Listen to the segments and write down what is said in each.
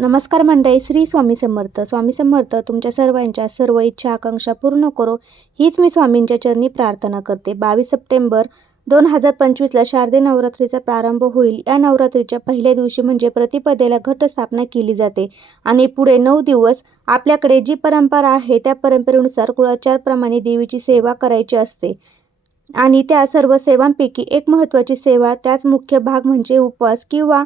नमस्कार मंडळी श्री स्वामी समर्थ. स्वामी समर्थ तुमच्या सर्वांच्या सर्व इच्छा आकांक्षा पूर्ण करो. हीच मी स्वामींच्या चरणी प्रार्थना करते. बावीस सप्टेंबर दोन हजार पंचवीसला शारदीय नवरात्रीचा प्रारंभ होईल. या नवरात्रीच्या पहिल्या दिवशी म्हणजे प्रतिपदेला घटस्थापना केली जाते. आणि पुढे नऊ दिवस आपल्याकडे जी परंपरा आहे त्या परंपरेनुसार कुळाचारप्रमाणे देवीची सेवा करायची असते. आणि त्या सर्व सेवांपैकी एक महत्त्वाची सेवा त्याच मुख्य भाग म्हणजे उपवास किंवा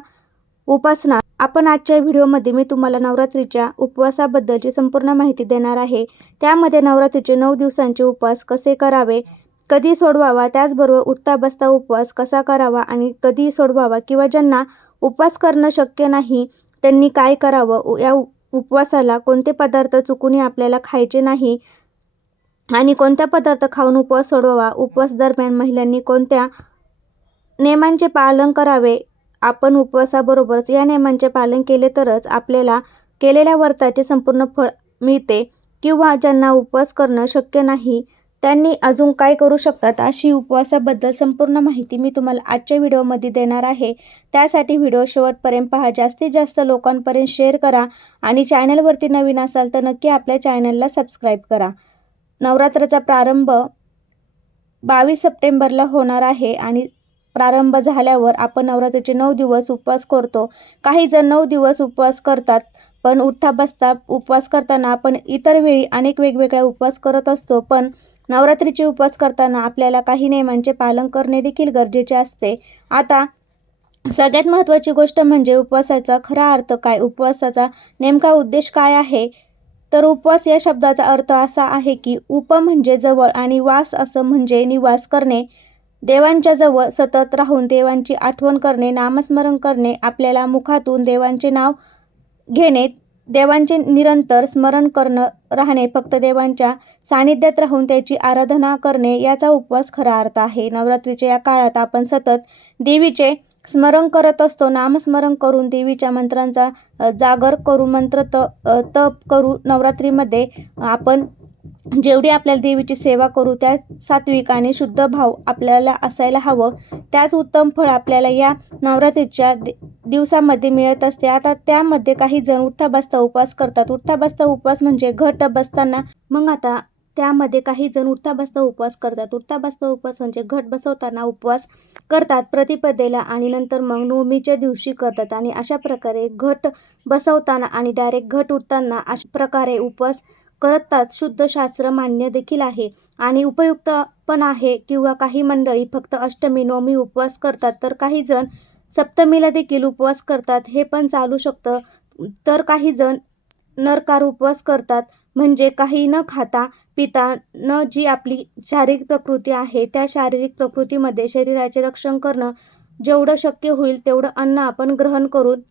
उपासना. आपण आजच्या व्हिडिओमध्ये मी तुम्हाला नवरात्रीच्या उपवासाबद्दलची संपूर्ण माहिती देणार आहे. त्यामध्ये नवरात्रीचे नऊ दिवसांचे उपवास कसे करावे कधी सोडवावा त्याचबरोबर उठता बसता उपवास कसा करावा आणि कधी सोडवावा किंवा ज्यांना उपवास करणं शक्य नाही त्यांनी काय करावं उ- या उपवासाला कोणते पदार्थ चुकूनही आपल्याला खायचे नाही आणि कोणत्या पदार्थ खाऊन उपवास सोडवावा उपवास दरम्यान महिलांनी कोणत्या नियमांचे पालन करावे आपण उपवासाबरोबरच या नियमांचे पालन केले तरच आपल्याला केलेल्या व्रताचे संपूर्ण फळ मिळते किंवा ज्यांना उपवास करणं शक्य नाही त्यांनी अजून काय करू शकतात? अशी उपवासाबद्दल संपूर्ण माहिती मी तुम्हाला आजच्या व्हिडिओमध्ये देणार आहे. त्यासाठी व्हिडिओ शेवटपर्यंत पहा. जास्तीत जास्त लोकांपर्यंत शेअर करा आणि चॅनलवरती नवीन असाल तर नक्की आपल्या चॅनलला सबस्क्राईब करा. नवरात्राचा प्रारंभ बावीस सप्टेंबरला होणार आहे आणि प्रारंभ झाल्यावर आपण नवरात्रीचे नऊ दिवस उपवास करतो. काही जण नऊ दिवस उपवास करतात पण उठता बसता उपवास करताना आपण इतर वेळी अनेक वेगवेगळ्या उपवास करत असतो. पण नवरात्रीचे उपवास करताना आपल्याला काही नियमांचे पालन करणे देखील गरजेचे असते. आता सगळ्यात महत्त्वाची गोष्ट म्हणजे उपवासाचा खरा अर्थ काय? उपवासाचा नेमका उद्देश काय आहे? तर उपवास या शब्दाचा अर्थ असा आहे की उप म्हणजे जवळ आणि वास असं म्हणजे निवास करणे. देवांच्या जवळ सतत राहून देवांची आठवण करणे नामस्मरण करणे आपल्याला मुखातून देवांचे नाव घेणे देवांचे निरंतर स्मरण करणं राहणे फक्त देवांच्या सानिध्यात राहून त्याची आराधना करणे याचा उपवास खरा अर्थ आहे. नवरात्रीच्या या काळात आपण सतत देवीचे स्मरण करत असतो. नामस्मरण करून देवीच्या मंत्रांचा जागर करून मंत्र त तप करू. नवरात्रीमध्ये आपण जेवढी आपल्याला देवीची सेवा करू त्या सात्विक आणि शुद्ध भाव आपल्याला असायला हवं. त्याच उत्तम फळ आपल्याला या नवरात्रीच्या दि दिवसामध्ये मिळत असते. आता त्यामध्ये काही जण उठता बसता उपवास करतात. उठता बसता उपवास म्हणजे घट बसताना मग आता त्यामध्ये काही जण उठता बसता उपवास करतात. उठता बसता उपवास म्हणजे घट बसवताना उपवास करतात प्रतिपदेला आणि नंतर मग नवमीच्या दिवशी करतात. आणि अशा प्रकारे घट बसवताना आणि डायरेक्ट घट उठताना अशा प्रकारे उपवास करतात. शुद्ध शास्त्र मान्य देखील आहे. आणि उपयुक्त पण आहे किंवा काही मंडळी फक्त अष्टमी नवमी उपवास करतात तर काही जण सप्तमीला देखील उपवास करतात. हे पण चालू शकतं. तर काही जण नरकार उपवास करतात. म्हणजे काही न खाता पिता न जी आपली शारीरिक प्रकृती आहे त्या शारीरिक प्रकृतीमध्ये शरीराचे रक्षण करणं जेवढं शक्य होईल तेवढं अन्न आपण ग्रहण करून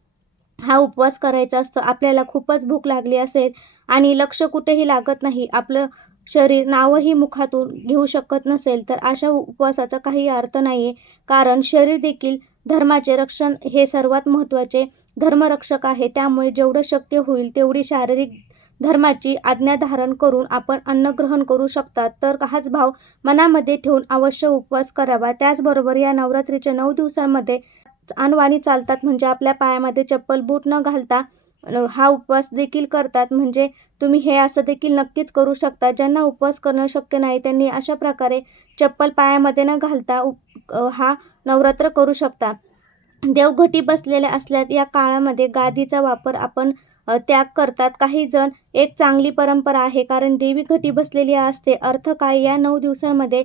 हा उपवास करायचा असतो. आपल्याला खूपच भूक लागली असेल आणि लक्ष कुठेही लागत नाही आपलं शरीर नावही मुखातून घेऊ शकत नसेल तर अशा उपवासाचा काही अर्थ नाही आहे कारण शरीर देखील धर्माचे रक्षण हे सर्वात महत्त्वाचे धर्मरक्षक आहे. त्यामुळे जेवढं शक्य होईल तेवढी शारीरिक धर्माची आज्ञा धारण करून आपण अन्न ग्रहण करू शकतात तर हाच भाव मनामध्ये ठेवून अवश्य उपवास करावा. त्याचबरोबर या नवरात्रीच्या नऊ दिवसांमध्ये अनवाणी चालतात म्हणजे आपल्या पायामध्ये चप्पल बूट न घालता हा उपवास देखील करतात. म्हणजे तुम्ही हे असं देखील नक्कीच करू शकता. ज्यांना उपवास करणं शक्य नाही त्यांनी अशा प्रकारे चप्पल पायामध्ये न घालता उप हा नवरात्र करू शकता. देवघटी बसलेल्या असल्यात या काळामध्ये गादीचा वापर आपण त्याग करतात. काही जण एक चांगली परंपरा आहे कारण देवी घटी बसलेली असते. अर्थ काय? या नऊ दिवसांमध्ये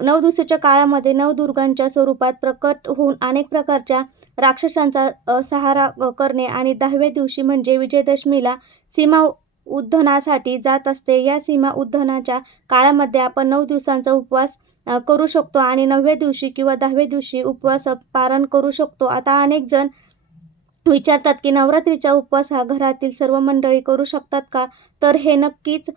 नवदुसेच्या काळामध्ये नवदुर्गांच्या स्वरूपात प्रकट होऊन अनेक प्रकारच्या राक्षसांचा सहारा करणे आणि दहाव्या दिवशी म्हणजे विजयदशमीला सीमा उद्धनासाठी जात असते. या सीमा उद्धनाच्या काळामध्ये आपण नऊ दिवसांचा उपवास करू शकतो आणि नवव्या दिवशी किंवा दहाव्या दिवशी उपवास पारण करू शकतो. आता अनेक जण विचारतात की नवरात्रीचा उपवास हा घरातील सर्व मंडळी करू शकतात का? तर हे नक्कीच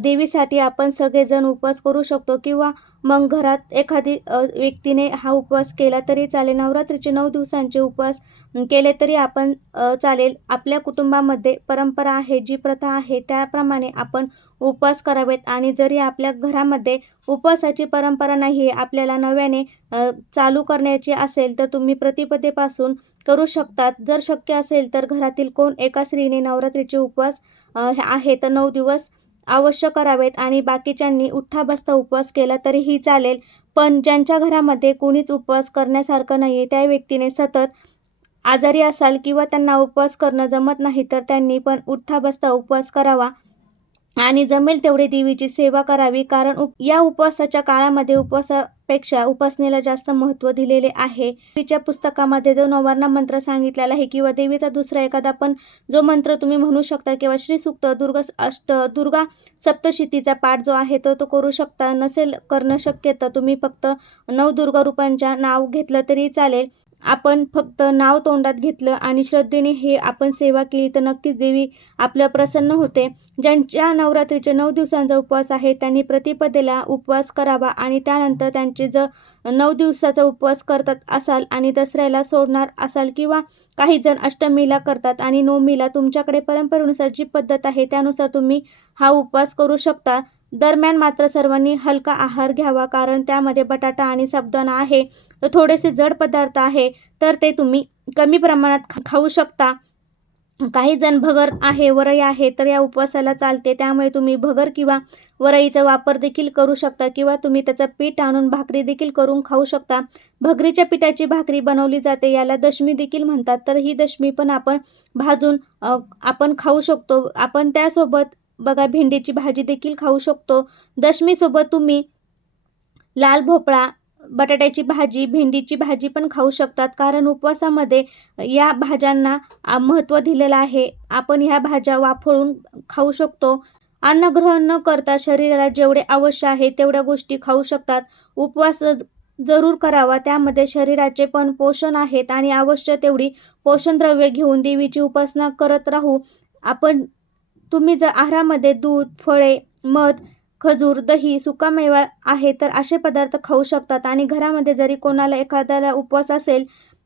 देवीसाठी आपण सगळेजण उपवास करू शकतो किंवा मग घरात एखादी व्यक्तीने हा उपवास केला तरी चालेल. नवरात्रीचे नऊ दिवसांचे उपवास केले तरी आपण चालेल. आपल्या कुटुंबामध्ये परंपरा आहे जी प्रथा आहे त्याप्रमाणे आपण उपवास करावेत. आणि जरी आपल्या घरामध्ये उपवासाची परंपरा नाही आपल्याला नव्याने चालू करण्याची असेल तर तुम्ही प्रतिपदेपासून करू शकतात. जर शक्य असेल तर घरातील कोण एका स्त्रीने नवरात्रीचे उपवास आहे तर नऊ दिवस अवश्य करावेत आणि बाकीच्यांनी उठ्ठा बसता उपवास केला तरीही चालेल. पण ज्यांच्या घरामध्ये कोणीच उपवास करण्यासारखं नाही आहे त्या व्यक्तीने सतत आजारी असाल किंवा त्यांना उपवास करणं जमत नाही तर त्यांनी पण उठ्ठा बसता उपवास करावा. आणि जमेल तेवढे देवीची सेवा करावी. कारण उप या उपवासाच्या काळामध्ये उपवासापेक्षा उपासनेला जास्त महत्त्व दिलेले आहे. देवीच्या पुस्तकामध्ये जो नवारणा मंत्र सांगितलेला आहे किंवा देवीचा दुसरा एखादा पण जो मंत्र तुम्ही म्हणू शकता किंवा श्रीसुक्त दुर्गा अष्ट दुर्गा सप्तशितीचा पाठ जो आहे तो तो करू शकता. नसेल करणं शक्य तर तुम्ही फक्त नऊ दुर्गा रूपांच्या नाव घेतलं तरी चालेल. आपण फक्त नाव तोंडात घेतलं आणि श्रद्धेने हे आपण सेवा केली तर नक्कीच देवी आपल्या प्रसन्न होते. ज्यांच्या नवरात्रीचे नऊ दिवसांचा उपवास आहे त्यांनी प्रतिपदेला उपवास करावा आणि त्यानंतर त्यांचे जर नऊ दिवसाचा उपवास करतात असाल आणि दसऱ्याला सोडणार असाल किंवा काही जण अष्टमीला करतात आणि नवमीला तुमच्याकडे परंपरेनुसार जी पद्धत आहे त्यानुसार तुम्ही हा उपवास करू शकता. दरम्यान मात्र सर्वांनी हलका आहार घ्यावा कारण त्यामध्ये बटाटा आणि साबुदाणा आहे. तर थोडेसे जड पदार्थ आहे तर ते तुम्ही कमी प्रमाणात खा खाऊ शकता. काही जण भगर आहे वरई आहे तर या उपवासाला चालते. त्यामुळे तुम्ही भगर किंवा वरईचा वापर देखील करू शकता किंवा तुम्ही त्याचं पीठ आणून भाकरी देखील करून खाऊ शकता. भगरीच्या पिठाची भाकरी बनवली जाते याला दशमी देखील म्हणतात. तर ही दशमी पण आपण भाजून आपण खाऊ शकतो. आपण त्यासोबत बघा भेंडीची भाजी देखील खाऊ शकतो. दशमीसोबत तुम्ही लाल भोपळा बटाट्याची भाजी भेंडीची भाजी पण खाऊ शकतात. कारण उपवासामध्ये या भाज्यांना महत्त्व दिलेलं आहे. आपण ह्या भाज्या वाफळून खाऊ शकतो. अन्नग्रहण न करता शरीराला जेवढे आवश्यक आहे तेवढ्या गोष्टी खाऊ शकतात. उपवास जरूर करावा. त्यामध्ये शरीराचे पण पोषण आहेत आणि आवश्यक तेवढी पोषणद्रव्ये घेऊन देवीची उपासना करत राहू. आपण तुम्ही जर आहारामध्ये दूध फळे मध खजूर दही सुकामेवा आहे तर असे पदार्थ खाऊ शकतात. आणि घरामध्ये जरी कोणाला एखाद्याला उपवास असेल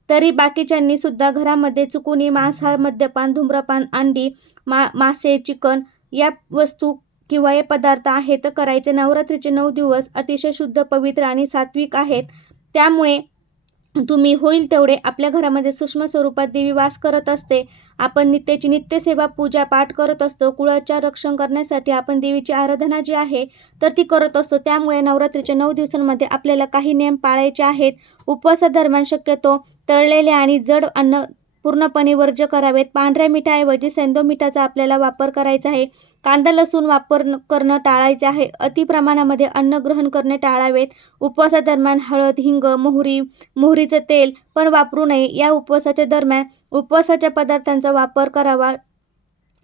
तरी बाकीच्यांनी सुद्धा घरामध्ये चुकुनी मांसाहार मद्यपान धूम्रपान अंडी मा मासे चिकन या वस्तू किंवा हे पदार्थ आहेत तर करायचे. नवरात्रीचे नऊ दिवस अतिशय शुद्ध पवित्र आणि सात्विक आहेत. त्यामुळे तुम्ही होईल तेवढे. आपल्या घरामध्ये सूक्ष्म स्वरूपात देवी वास करत असते. आपण नित्याची नित्यसेवा पूजा पाठ करत असतो. कुळाच्या रक्षण करण्यासाठी आपण देवीची आराधना जी आहे तर ती करत असतो. त्यामुळे नवरात्रीच्या नऊ दिवसांमध्ये आपल्याला काही नियम पाळायचे आहेत. उपवासादरम्यान शक्यतो तळलेले आणि जड अन्न पूर्णपणे वर्ज्य करावेत. पांढऱ्या मिठाऐवजी सेंदो मिठाचा आपल्याला वापर करायचा आहे. कांदा लसूण वापर करणं टाळायचं आहे. अति प्रमाणामध्ये अन्न ग्रहण करणे टाळावेत. उपवासादरम्यान हळद हिंग मोहरी मोहरीचं तेल पण वापरू नये. या उपवासाच्या दरम्यान उपवासाच्या पदार्थांचा वापर करावा.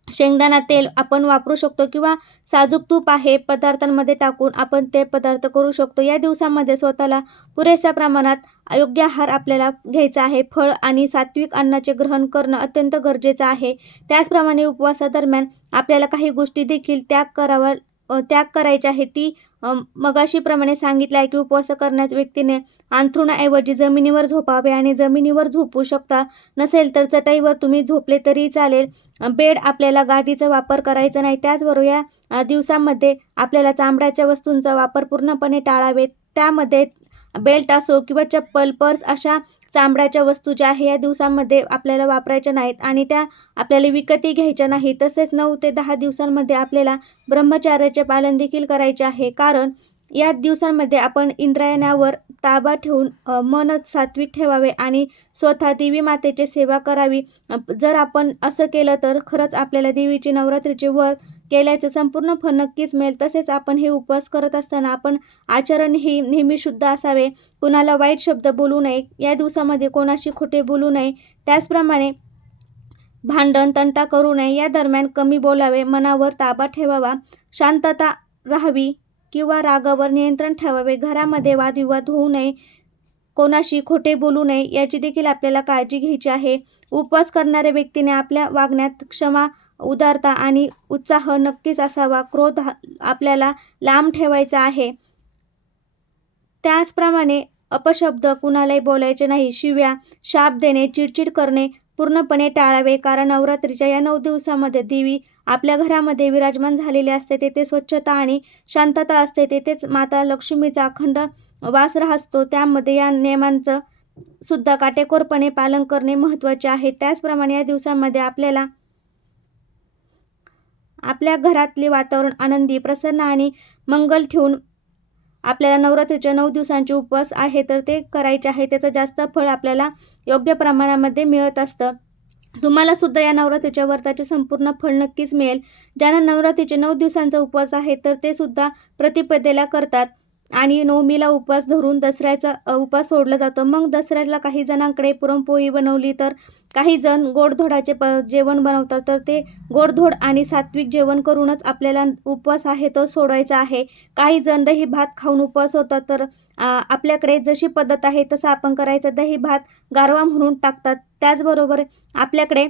शेंगदाणा तेल आपण वापरू शकतो किंवा साजूक तूप आहे पदार्थांमध्ये टाकून आपण ते पदार्थ करू शकतो. या दिवसामध्ये स्वतःला पुरेशा प्रमाणात योग्य आहार आपल्याला घ्यायचा आहे. फळ आणि सात्विक अन्नाचे ग्रहण करणं अत्यंत गरजेचं आहे. त्याचप्रमाणे उपवासादरम्यान आपल्याला काही गोष्टी देखील त्याग करावा त्याग करायची आहे. ती मगाशीप्रमाणे सांगितलं आहे की उपवास करण्यास व्यक्तीने अंथरुणाऐवजी जमिनीवर झोपावे आणि जमिनीवर झोपू शकता. नसेल तर चटाईवर तुम्ही झोपले तरी चालेल. बेड आपल्याला गादीचा वापर करायचा नाही. त्याचबरोबर या दिवसांमध्ये दिवसामध्ये आपल्याला चामड्याच्या वस्तूंचा वापर पूर्णपणे टाळावे त्यामध्ये बेल्ट असो किंवा चप्पल पर्स अशा चामड्याच्या वस्तू ज्या आहे या दिवसांमध्ये आपल्याला वापरायच्या नाहीत आणि त्या आपल्याला विकतही घ्यायच्या नाही तसेच नऊ ते दहा दिवसांमध्ये आपल्याला ब्रह्मचार्याचे पालन देखील करायचे आहे. कारण या दिवसांमध्ये आपण इंद्रायणावर ताबा ठेवून मनच सात्विक ठेवावे आणि स्वतः देवी मातेची सेवा करावी. जर आपण असं केलं तर खरंच आपल्याला देवीचे नवरात्रीचे व्रत केल्याचे संपूर्ण फळ नक्कीच मिळेल. तसेच आपण हे उपवास करत असताना आपण आचरण हे नेहमी शुद्ध असावे. कुणाला वाईट शब्द बोलू नये. या दिवसामध्ये कोणाशी खोटे बोलू नये. त्याचप्रमाणे भांडण तंटा करू नये. या दरम्यान कमी बोलावे. मनावर ताबा ठेवावा. शांतता राहावी किंवा रागावर नियंत्रण ठेवावे. घरामध्ये वादविवाद होऊ नये. कोणाशी खोटे बोलू नये. याची देखील आपल्याला काळजी घ्यायची आहे. उपवास करणाऱ्या व्यक्तीने आपल्या वागण्यात क्षमा उदारता आणि उत्साह नक्कीच असावा. क्रोध आपल्याला लांब ठेवायचा आहे. त्याचप्रमाणे अपशब्द कुणालाही बोलायचे नाही. शिव्या शाप देणे चिडचिड करणे पूर्णपणे टाळावे. कारण नवरात्रीच्या या नऊ दिवसामध्ये देवी आपल्या घरामध्ये विराजमान झालेले असते. तेथे स्वच्छता आणि शांतता असते. तेथेच माता लक्ष्मीचा अखंड वास असतो त्यामध्ये या नियमांचं सुद्धा काटेकोरपणे पालन करणे महत्त्वाचे आहे. त्याचप्रमाणे या दिवसांमध्ये आपल्याला आपल्या घरातले वातावरण आनंदी प्रसन्न आणि मंगल ठेवून आपल्याला नवरात्रीच्या नऊ दिवसांचे उपवास आहे तर ते करायचे आहे. त्याचं जास्त फळ आपल्याला योग्य प्रमाणामध्ये मिळत असतं. तुम्हाला सुद्धा या नवरात्रीच्या व्रताचे संपूर्ण फळ नक्कीच मिळेल. ज्यांना नवरात्रीचे नऊ दिवसांचा उपवास आहे तर ते सुद्धा प्रतिपदेला करतात. आणि नवमीला उपवास धरून दसऱ्याचा उपवास सोडला जातो. मग दसऱ्याला काही जणांकडे पुरणपोळी बनवली तर काही जण गोडधोडाचे प जेवण बनवतात. तर ते गोडधोड आणि सात्विक जेवण करूनच आपल्याला उपवास आहे तो सोडायचा आहे. काही जण दही भात खाऊन उपवास होतात तर आपल्याकडे जशी पद्धत आहे तसं आपण करायचं. दही भात गारवा म्हणून टाकतात. त्याचबरोबर आपल्याकडे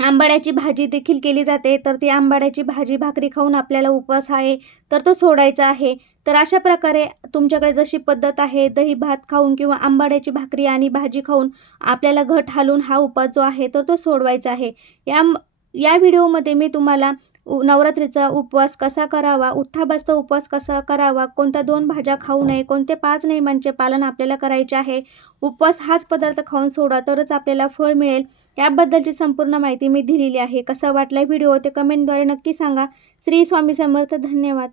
आंबाड्याची भाजी देखील केली जाते. तर ती आंबाड्याची भाजी भाकरी खाऊन आपल्याला उपवास आहे. तर तो सोडायचा आहे. तर अशा प्रकारे तुमच्याकडे जशी पद्धत आहे दही भात खाऊन किंवा आंबाड्याची भाकरी आणि भाजी खाऊन आपल्याला घट हालून हा उपवास जो आहे तर तो सोडवायचा आहे. या या व्हिडिओमध्ये मी तुम्हाला उ- नवरात्रीचा उपवास कसा करावा उठ्ठा बसता उपवास कसा करावा कोणत्या दोन भाज्या खाऊ नये कोणते पाच नियमांचे पालन आपल्याला करायचे आहे उपवास हाच पदार्थ खाऊन सोडा तरच आपल्याला फळ मिळेल. याबद्दलची संपूर्ण माहिती मी दिलेली आहे. कसा वाटला व्हिडिओ ते कमेंटद्वारे नक्की सांगा. श्री स्वामी समर्थ धन्यवाद.